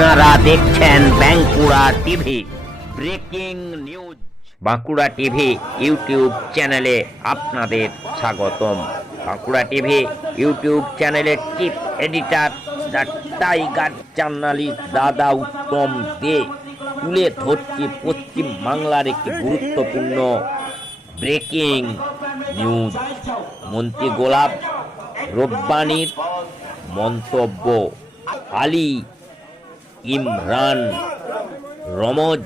আপনারা দেখছেন Bankura TV, breaking news. Bankura TV YouTube চ্যানেলে আপনাদের স্বাগতম। বাঁকুড়া টিভি ইউটিউব চ্যানেলের chief editor the tiger journalist দাদা উত্তম দে তুলে ধরছে পশ্চিম বাংলার একটি গুরুত্বপূর্ণ ব্রেকিং নিউজ। মন্ত্রী গোলাপ রব্বানির মন্তব্য। আলী ইমরান রমজ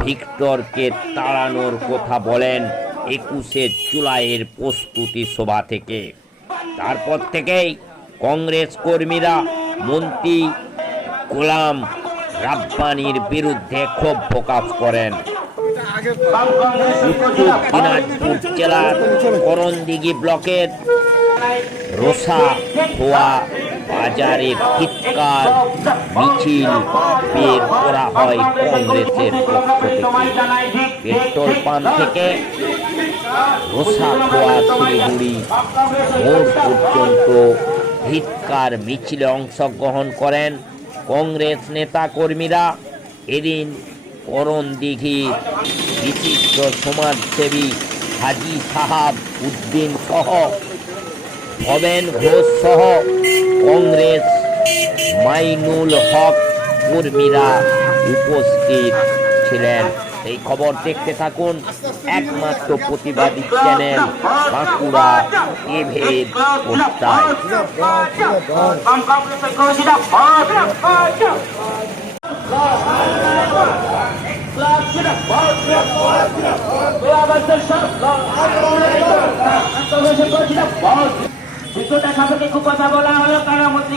ভিক্টরকে তাড়ানোর কথা বলেন একুশে জুলাইয়ের প্রস্তুতি সভা থেকে। তারপর থেকেই কংগ্রেস কর্মীরা মন্ত্রী গোলাম রাব্বানির বিরুদ্ধে ক্ষোভ প্রকাশ করেন। উত্তর দিনাজপুর জেলার করণদিঘি ব্লকের রোসা খোয়া বাজারে চিৎকার মিছিল বের করা হয় কংগ্রেসের পক্ষ থেকে। পেট্রোল পাম্প থেকে রোসা খোয়া শিলিগুড়ি মোড় পর্যন্ত ধিৎকার মিছিলে অংশগ্রহণ করেন কংগ্রেস নেতা কর্মীরা। এদিন করণ দিঘির বিশিষ্ট সমাজসেবী হাজি সাহাব উদ্দিন সহ ভবেন ঘোষ সহ কংগ্রেস মাইনুল হক কর্মীরা উপস্থিত ছিলেন। এই খবর দেখতে থাকুন। একমাত্র প্রতিবাদী চ্যানেল বাঁকুড়া পর্দায় বিদ্যুৎ সম্পর্কে খুব কথা বলা হলো কারণ মন্ত্রী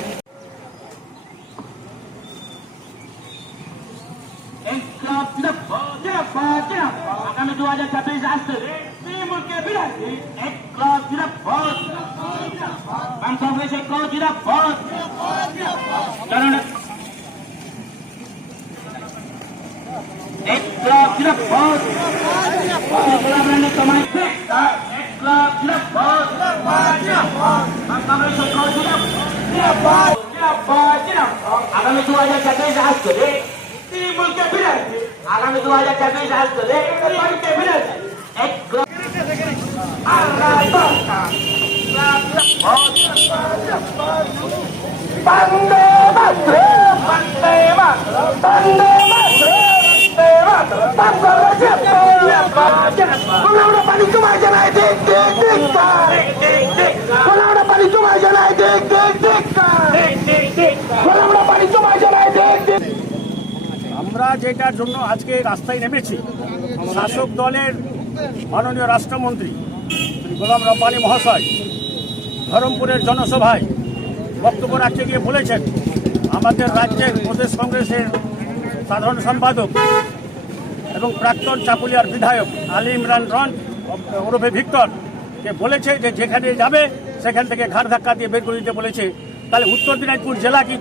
আগামী দু হাজার ছাব্বিশ আসছে। তৃণমূলকে বিরাশি এক ক্লাস জিরাফত বাম কংগ্রেসের ক্লাস জিরাফত কারণ এক ক্লাস জিরাফত তোমায় এক ক্লাস জিরাফত বাম কংগ্রেসের ক্লাস জিরাফত আগামী দু হাজার ছাব্বিশ আসছে। তৃণমূলকে বিরাশি আগামী দু হাজার মাতরম কোলাউড়া পানি তোমায় ঠিক ঠিক ঠিক কোলাউড়া পানি তোমায় ঠিক ঠিক ঠিক কোলাউড়া পানি তোমায় ঠিক আমরা যেটার জন্য আজকে রাস্তায় নেমেছি, শাসক দলের মাননীয় রাষ্ট্রমন্ত্রী শ্রী গোলাম রব্বানি মহাশয়, ধরমপুরের জনসভায় বক্তব্য রাখতে গিয়ে বলেছেন, আমাদের রাজ্যের প্রদেশ কংগ্রেসের সাধারণ সম্পাদক এবং প্রাক্তন চাপুলিয়ার বিধায়ক আলী ইমরান রন, ওরফে ভিক্টর, কে বলেছে যে যেখানে যাবে, সেখান থেকে ঘাড় ধাক্কা দিয়ে বের করে দিতে বলেছে। তাহলে উত্তর দিনাজপুর জেলা কি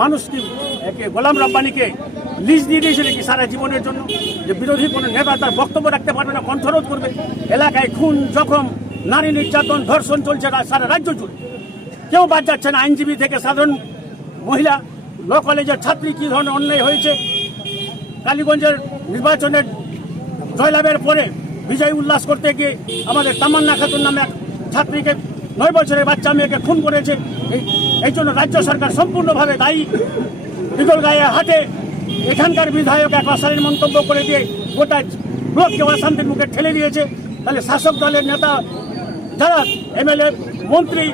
গ- মানুষ কি একে গোলাম রব্বানিকে লিজ দিয়ে দিয়েছে নাকি সারা জীবনের জন্য যে বিরোধী কোনো নেতা তার বক্তব্য রাখতে পারবে না, কণ্ঠরোধ করবে। এলাকায় খুন, জখম, নারী নির্যাতন, ধর্ষণ চলছে সারা রাজ্য জুড়ে। কেউ বাদ যাচ্ছে না, আইনজীবী থেকে সাধারণ মহিলা, ল কলেজের ছাত্রী কী ধরনের অন্যায় হয়েছে? কালীগঞ্জের নির্বাচনের জয়লাভের পরে বিজয় উল্লাস করতে গিয়ে আমাদের তামান্না খাতুন নামে এক ছাত্রীকে নয় বছরের বাচ্চা মেয়েকে খুন করেছে। এই- জন্য রাজ্য সরকার সম্পূর্ণভাবে দায়ী। গায়ে হাটে এখানকার বিধায়ক এক অশালীন মন্তব্য করে দিয়ে গোটা ব্লককে অশান্তির মুখে ঠেলে দিয়েছে। তাহলে শাসক দলের নেতা যারা এমএলএ, মন্ত্রী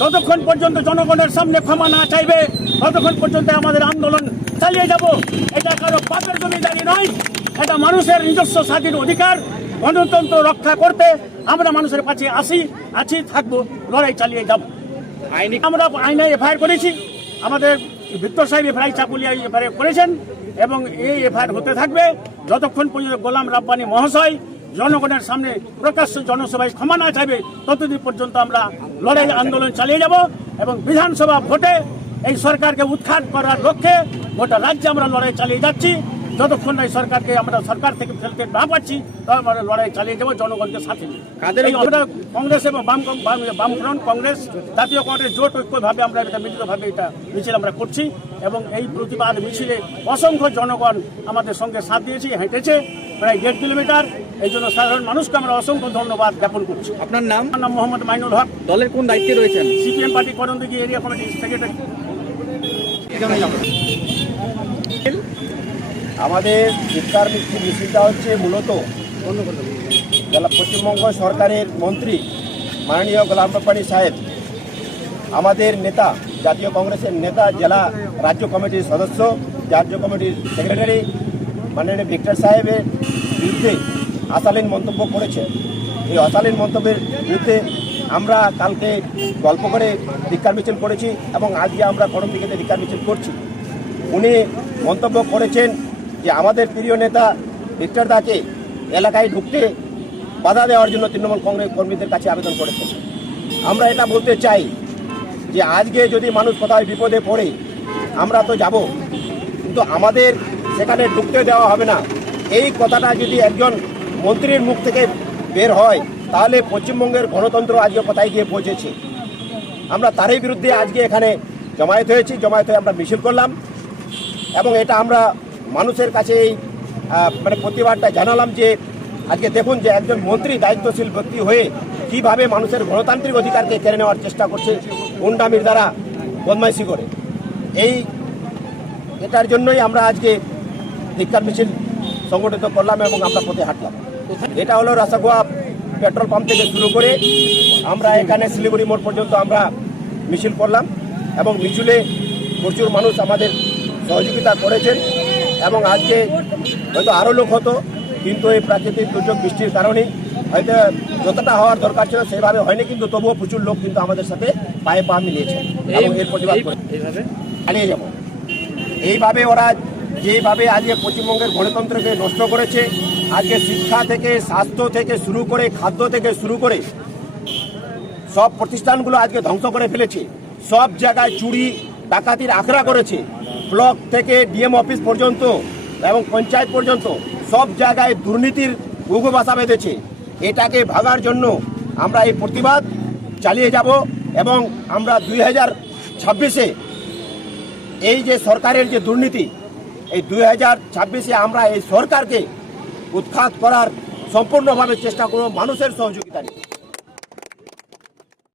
যতক্ষণ পর্যন্ত জনগণের সামনে ক্ষমা না চাইবে, ততক্ষণ পর্যন্ত আমাদের আন্দোলন চালিয়ে যাব। এটা কারও পাপের জমিদারি নয়, এটা মানুষের নিজস্ব স্বাধীন অধিকার, গণতন্ত্র রক্ষা করতে আমরা মানুষের কাছে আসি, আছি, থাকব, লড়াই চালিয়ে যাব। আইনি আমরা আইনে এফআইআর করেছি। আমাদের ভিক্টর সাহেব এফআইআর চাকুলিয়া এফআইআর করেছেন এবং এই এফআইআর হতে থাকবে। যতক্ষণ পর্যন্ত গোলাম রাব্বানি মহাশয় জনগণের সামনে প্রকাশ্য জনসভায় ক্ষমা না চাইবে, ততদিন পর্যন্ত আমরা লড়াই আন্দোলন চালিয়ে যাব এবং বিধানসভা ভোটে এই সরকারকে উৎখাত করার লক্ষ্যে গোটা রাজ্যে আমরা লড়াই চালিয়ে যাচ্ছি। যতক্ষণ না সরকারকে আমরা সরকার থেকে ফেলতে না পারছি তখন আমরা লড়াই চালিয়ে যাব জনগণকে সাথে নিয়ে। আমরা কংগ্রেস এবং বাম বাম- বামফ্রন্ট কংগ্রেস জাতীয় কংগ্রেস জোট ঐক্যভাবে আমরা এটা মিলিতভাবে এটা মিছিল আমরা করছি এবং এই প্রতিবাদ মিছিলে অসংখ্য জনগণ আমাদের সঙ্গে সাথ দিয়েছে হেঁটেছে প্রায় দেড় কিলোমিটার। এই জন্য সাধারণ মানুষকে আমরা অসংখ্য ধন্যবাদ জ্ঞাপন করছি। আপনার নাম? আমার নাম মোহাম্মদ মাইনুল হক। দলের কোন দায়িত্বে রয়েছেন? সিপিএম পার্টি করণদিঘি এরিয়া কমিটির সেক্রেটারি আমাদের ইফতার মিছিল মিছিলটা হচ্ছে মূলত জেলা পশ্চিমবঙ্গ সরকারের মন্ত্রী মাননীয় গোলাম রব্বানী সাহেব, আমাদের নেতা, জাতীয় কংগ্রেসের নেতা, জেলা রাজ্য কমিটির সদস্য, রাজ্য কমিটির সেক্রেটারি, মাননীয় ভিক্টর সাহেবের বিরুদ্ধে অশালীন মন্তব্য করেছে। এই অশালীন মন্তব্যের বিরুদ্ধে আমরা কালকে গল্প করে ধিক্কার মিছিল করেছি এবং আজকে আমরা করম দিকে ধিক্কার মিছিল করছি। উনি মন্তব্য করেছেন যে আমাদের প্রিয় নেতা ভিক্টর দাকে এলাকায় ঢুকতে বাধা দেওয়ার জন্য তৃণমূল কংগ্রেস কর্মীদের কাছে আবেদন করেছে আমরা এটা বলতে চাই যে আজকে যদি মানুষ কোথায় বিপদে পড়ে, আমরা তো যাব। কিন্তু আমাদের সেখানে ঢুকতে দেওয়া হবে না। এই কথাটা যদি একজন মন্ত্রীর মুখ থেকে বের হয়, তাহলে পশ্চিমবঙ্গের গণতন্ত্র আজকে কোথায় গিয়ে পৌঁছেছে? আমরা তারই বিরুদ্ধে আজকে এখানে জমায়েত হয়েছি। জমায়েত হয়ে আমরা মিছিল করলাম। এবং এটা আমরা মানুষের কাছে এই মানে প্রতিবাদটা জানালাম যে, আজকে দেখুন যে একজন মন্ত্রী দায়িত্বশীল ব্যক্তি হয়ে কীভাবে মানুষের গণতান্ত্রিক অধিকারকে কেড়ে নেওয়ার চেষ্টা করছে গুন্ডামির দ্বারা বদমাইশি করে। এই, এটার জন্যই আমরা আজকে ধিক্কার মিছিল সংগঠিত করলাম এবং আমরা পথে হাঁটলাম। এটা হলো রাসাগোয়া পেট্রোল পাম্প থেকে শুরু করে আমরা এখানে শিলিগুড়ি মোড় পর্যন্ত আমরা মিছিল করলাম এবং মিছিলে প্রচুর মানুষ আমাদের সহযোগিতা করেছেন। এবং আজকে হয়তো আরও লোক হতো কিন্তু এই প্রাকৃতিক দুর্যোগ বৃষ্টির কারণে হয়তো যতটা হওয়ার দরকার ছিল সেভাবে হয়নি কিন্তু তবুও প্রচুর লোক কিন্তু আমাদের সাথে পায়ে পা মিলিয়েছে। এবং এর প্রতিবাদ এইভাবে? যাব। এইভাবে ওরা যেভাবে আজকে পশ্চিমবঙ্গের গণতন্ত্রকে নষ্ট করেছে আজকে শিক্ষা থেকে স্বাস্থ্য থেকে শুরু করে খাদ্য থেকে শুরু করে সব প্রতিষ্ঠানগুলো আজকে ধ্বংস করে ফেলেছে। সব জায়গায় চুরি ডাকাতির আখড়া করেছে। ব্লক থেকে ডিএম অফিস পর্যন্ত এবং পঞ্চায়েত পর্যন্ত সব জায়গায় দুর্নীতির উগ্র বাসা বেঁধেছে। এটাকে ভাগার জন্য আমরা এই প্রতিবাদ চালিয়ে যাব এবং আমরা দুই হাজার ছাব্বিশে এই যে সরকারের যে দুর্নীতি, এই দুই হাজার ছাব্বিশে আমরা এই সরকারকে উৎখাত করার সম্পূর্ণভাবে চেষ্টা করব মানুষের সহযোগিতা নিয়ে।